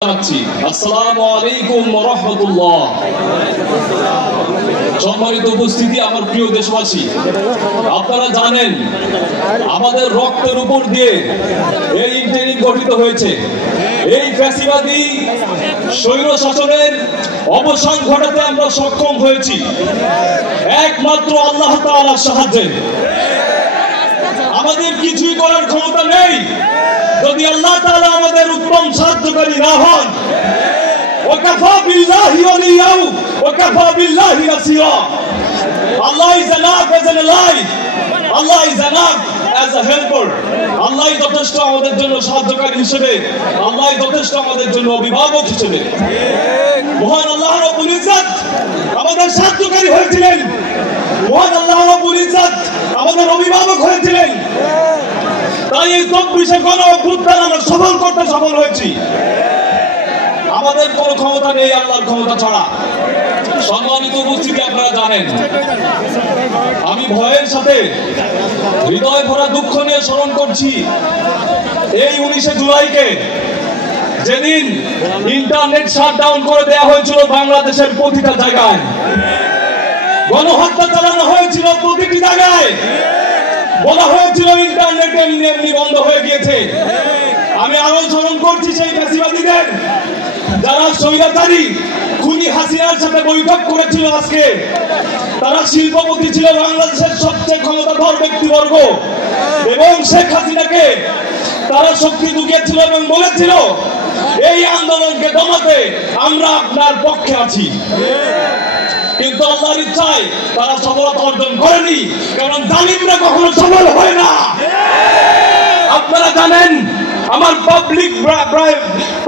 আসসালামু আলাইকুম ওয়া রাহমাতুল্লাহ। সম্মানিত উপস্থিতি, আমার প্রিয় দেশবাসী, আপনারা জানেন আমাদের রক্তের উপর দিয়ে এই ইন্টারিম গঠিত হয়েছে। এই ফ্যাসিবাদী স্বৈর শাসনের অবসান ঘটাতে আমরা সক্ষম হয়েছি একমাত্র আল্লাহ তাআলার সাহায্যে। আমাদের কিছুই করার ক্ষমতা নেই যদি আল্লাহ তাআলা আমাদের উত্তম সাহায্যকারী না হন। ওয়াকাফা বিল্লাহি ওয়ালিয়াহু ওয়াকাফা বিল্লাহি নাসীরা। Allah is enough as an ally. Allah is enough as a helper. আল্লাহ যথেষ্ট আমাদের জন্য সাহায্যকারী হিসেবে, আল্লাহ যথেষ্ট আমাদের জন্য অভিভাবক হিসেবে। মহান আল্লাহ রাব্বুল ইজ্জত আমাদের সাহায্যকারী হয়েছিলেন, মহান আল্লাহ রাব্বুল ইজ্জত আমাদের অভিভাবক হয়েছিলেন। তাই এই 24 গণ অভ্যুত্থান আমরা সফল করতে সফল হয়েছি। আমাদের কোনো ক্ষমতা নেই আল্লাহর ক্ষমতা ছাড়া। সম্মানিত উপস্থিতি, আপনারা জানেন আমি ভয়ের সাথে হৃদয় ভরা দুঃখ নিয়ে স্মরণ করছি এই 19 জুলাইকে, যেদিন ইন্টারনেট শাটডাউন করে দেওয়া হয়েছিল বাংলাদেশের প্রতিটা জায়গায়, গণহত্যা চালানো হয়েছিল প্রতিটি জায়গায়, বলা হয়েছিল ইন্টারনেট এমনি বন্ধ হয়ে গিয়েছে। আমি আরো স্মরণ করছি সেই ফ্যাসিবাদীদের যারা স্বৈরাচারী খুনি হাসিনার সাথে বৈঠক করেছিল। আজকে তারা শিল্পপতি ছিল, বাংলাদেশের সবচেয়ে ক্ষমতাধর ব্যক্তিবর্গ, এবং শেখ হাসিনাকে তারা শক্তি দুকিয়েছিল এবং বলেছিল এই আন্দোলনকে দমাতে আমরা আপনার পক্ষে আছি। কিন্তু আল্লাহর ইচ্ছায় তারা সফলতা অর্জন করেনি, কারণ জালিমরা কখনো সফল হয় না। আপনারা জানেন আমার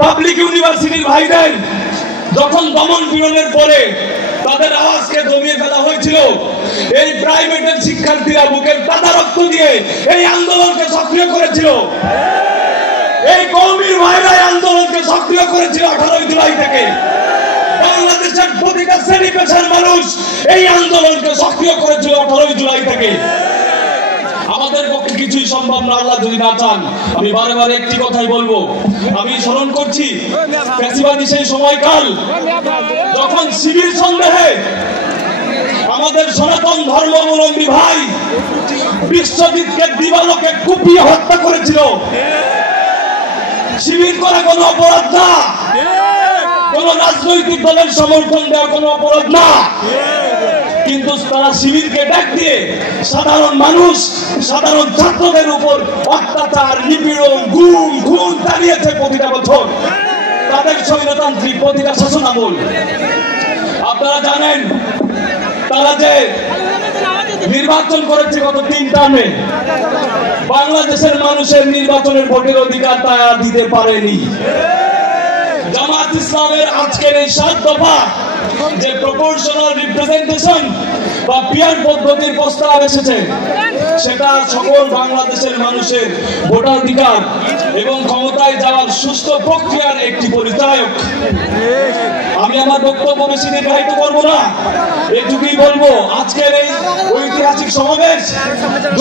পাবলিক ইউনিভার্সিটির ভাইদের যখন দমন পীড়নের পরে তাদের আওয়াজকে দমিয়ে ফেলা হয়েছিল, এই প্রাইভেটের শিক্ষার্থীরা বুকের পাতা রক্ত দিয়ে এই আন্দোলনকে সক্রিয় করেছিল। এই কওমির ভাইরা আন্দোলনকে সক্রিয় করেছিল 18 জুলাই থেকে। বাংলাদেশের প্রতিটা শ্রেণী পেশার মানুষ এই আন্দোলনকে সক্রিয় করেছিল 18 জুলাই থেকে। আমাদের পক্ষে কিছুই সম্ভব না আল্লাহ যদি না চান। আমি বারে বারে একটি কথাই বলবো, আমি স্মরণ করছি ফ্যাসিবাদী সেই সময়কাল যখন শিবির সন্দেহে আমাদের সনাতন ধর্মাবলম্বী ভাই বিশ্বজিৎকে দিবালোকে কুপিয়ে হত্যা করেছিল। শিবির করা কোনো অপরাধ না, কোন রাজনৈতিক দলের সমর্থন দেওয়া কোনো অপরাধ না, কিন্তু তারা শিবিরকে ডাক দিয়ে সাধারণ মানুষ, সাধারণ ছাত্রদের উপর অত্যাচার, নিপীড়ন, গুম খুন চালিয়েছে প্রতিটা বছর তাদের স্বৈরতান্ত্রিক প্রতিটা শাসনামল। আপনারা জানেন তারা যে নির্বাচন করেছে গত 3 টার্মে, বাংলাদেশের মানুষের নির্বাচনের ভোটের অধিকার তারা দিতে পারেনি। জামাত ইসলামের আজকের এই 7 দফা যে প্রপোর্শনাল রিপ্রেজেন্টেশন বা পিয়ার পদ্ধতির প্রস্তাব এসেছে, সেটা সকল বাংলাদেশের মানুষের ভোটাধিকার এবং ক্ষমতায় যাওয়ার সুস্থ প্রক্রিয়ার একটি পরিচায়ক। আমি আমার বক্তব্য বেশি দীর্ঘায়িত করব না, এটুকুই বলবো আজকের এই ঐতিহাসিক সমাবেশ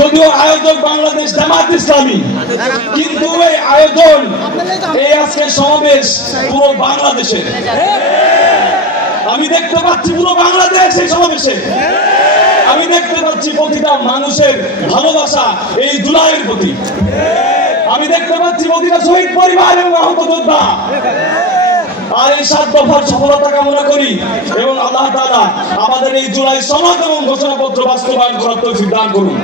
যদিও আয়োজক বাংলাদেশ জামাত ইসলামী, কিন্তু এই আয়োজন এই আজকের সমাবেশ পুরো বাংলাদেশের। আমি দেখতে পাচ্ছি পুরো বাংলাদেশ এই সমাবেশে, আমি দেখতে পাচ্ছি প্রতিটা মানুষের ভালোবাসা এই জুলাইয়ের প্রতি, আমি দেখতে পাচ্ছি প্রতিটা শহীদ পরিবার এবং আহত যোদ্ধা। আর এই 7 দফার সফলতা কামনা করি এবং আল্লাহ তাআলা আমাদের এই জুলাই সনদ এবং ঘোষণাপত্র বাস্তবায়ন করার তৌফিক দান করুন।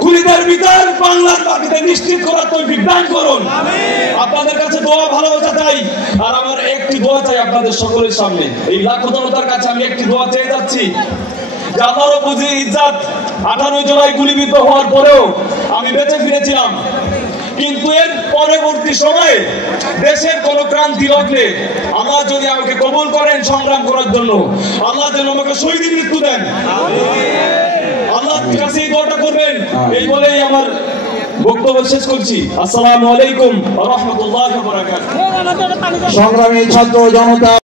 খুনিদের বিচার বাংলার মাটিতে নিশ্চিত করার তৌফিক দান করুন। আপনাদের কাছে দোয়া ভালোবাসা চাই, আর আমার একটি দোয়া চাই আপনাদের সকলের সামনে। এই লাখো জনতার কাছে আমি একটি দোয়া চেয়ে যাচ্ছি যে আল্লাহ রাব্বুল ইজ্জত 18 জুলাই গুলিবিদ্ধ হওয়ার পরেও আমি বেঁচে ফিরেছিলাম, কিন্তু এর পরবর্তী সময়ে দেশের কোন ক্রান্তি লগ্নে আল্লাহ যদি আমাকে কবুল করেন সংগ্রাম করার জন্য, আল্লাহ যেন আমাকে শহীদের মৃত্যু দেন। আল্লাহর কাছে এই দোয়াটা করবেন। এই বলেই আমার বক্তব্য শেষ করছি। আসসালামু আলাইকুম ওয়া রাহমাতুল্লাহি ওয়া বারাকাতুহু। সংগ্রামী ছাত্র জনতা।